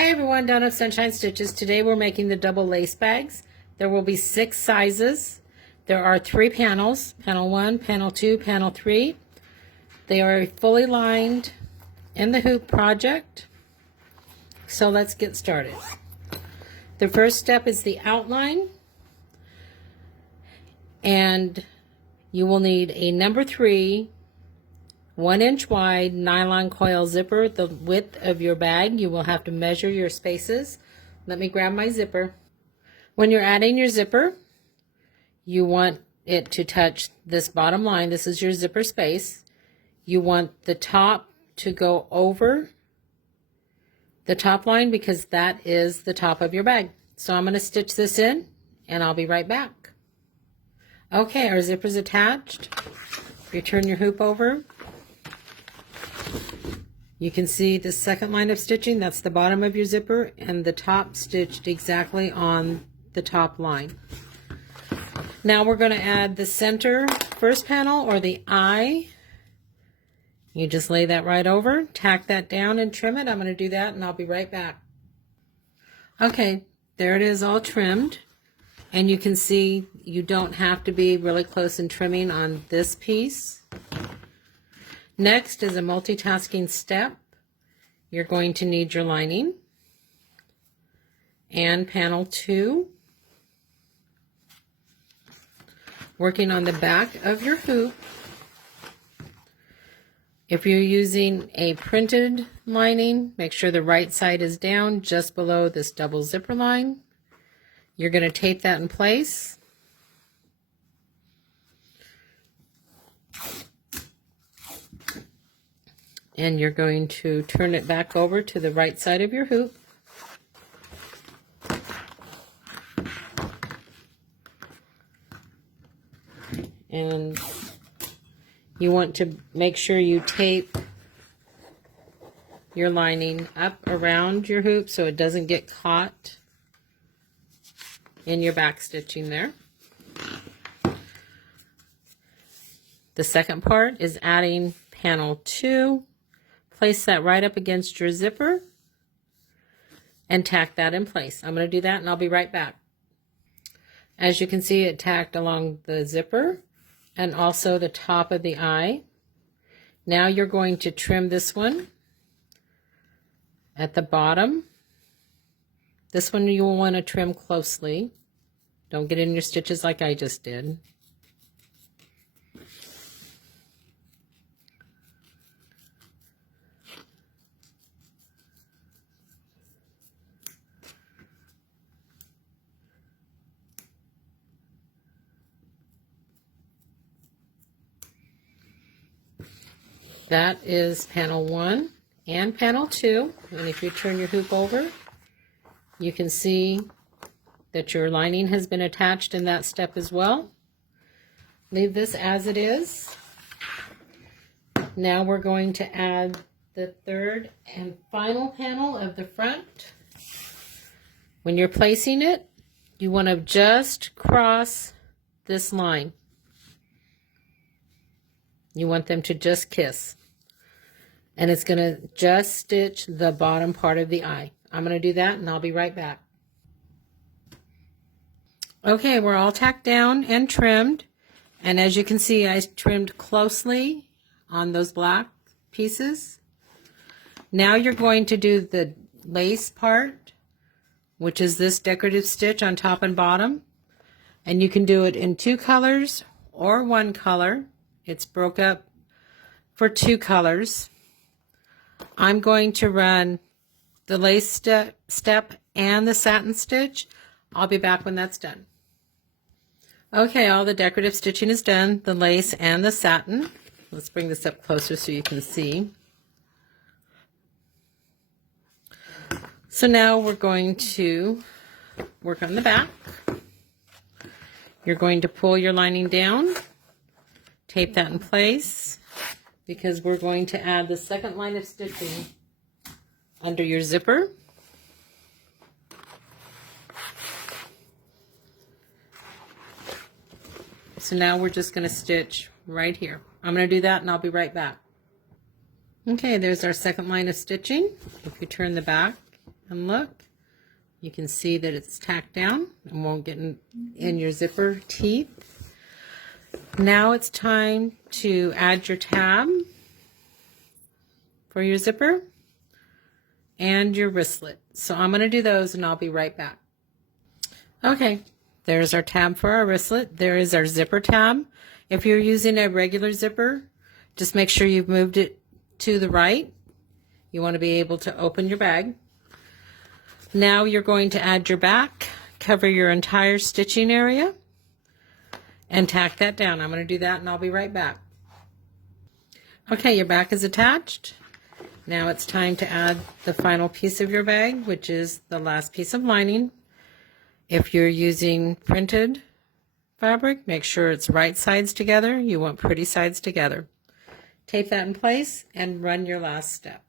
Hi everyone, Dawn of Sunshine Stitches. Today we're making the double lace bags. There will be 6 sizes. There are 3 panels, panel 1, panel 2, panel 3. They are fully lined in the hoop project. So let's get started. The first step is the outline. And you will need a number 3 1-inch wide nylon coil zipper, the width of your bag. You will have to measure your spaces. Let me grab my zipper. When you're adding your zipper, you want it to touch this bottom line. This is your zipper space. You want the top to go over the top line because that is the top of your bag. So I'm going to stitch this in and I'll be right back. Okay, our zipper's attached. You turn your hoop over. You can see the second line of stitching, that's the bottom of your zipper, and the top stitched exactly on the top line. Now we're going to add the center first panel, or the eye. You just lay that right over, tack that down and trim it. I'm going to do that and I'll be right back. Okay, there it is all trimmed. And you can see you don't have to be really close in trimming on this piece. Next is a multitasking step. You're going to need your lining and panel 2. Working on the back of your hoop. If you're using a printed lining, make sure the right side is down just below this double zipper line. You're going to tape that in place. And you're going to turn it back over to the right side of your hoop. And you want to make sure you tape your lining up around your hoop so it doesn't get caught in your back stitching there. The second part is adding panel 2. Place that right up against your zipper and tack that in place. I'm going to do that and I'll be right back. As you can see, it tacked along the zipper and also the top of the eye. Now you're going to trim this one at the bottom. This one you will want to trim closely. Don't get in your stitches like I just did. That is panel 1 and panel 2. And if you turn your hoop over, you can see that your lining has been attached in that step as well. Leave this as it is. Now we're going to add the third and final panel of the front. When you're placing it, you want to just cross this line. You want them to just kiss. And it's going to just stitch the bottom part of the eye. I'm going to do that and I'll be right back. Okay, we're all tacked down and trimmed. And as you can see, I trimmed closely on those black pieces. Now you're going to do the lace part, which is this decorative stitch on top and bottom. And you can do it in 2 colors or 1 color. It's broke up for 2 colors. I'm going to run the lace step and the satin stitch. I'll be back when that's done. Okay, all the decorative stitching is done, the lace and the satin. Let's bring this up closer so you can see. So now we're going to work on the back. You're going to pull your lining down, tape that in place, because we're going to add the second line of stitching under your zipper. So now we're just going to stitch right here. I'm going to do that and I'll be right back. Okay, there's our second line of stitching. If you turn the back And look, you can see that it's tacked down and won't get in your zipper teeth. Now it's time to add your tab for your zipper and your wristlet. So I'm going to do those and I'll be right back. Okay, there's our tab for our wristlet. There is our zipper tab. If you're using a regular zipper, just make sure you've moved it to the right. You want to be able to open your bag. Now you're going to add your back, cover your entire stitching area, and tack that down. I'm going to do that and I'll be right back. Okay, your back is attached. Now it's time to add the final piece of your bag, which is the last piece of lining. If you're using printed fabric, make sure it's right sides together. You want pretty sides together. Tape that in place and run your last step.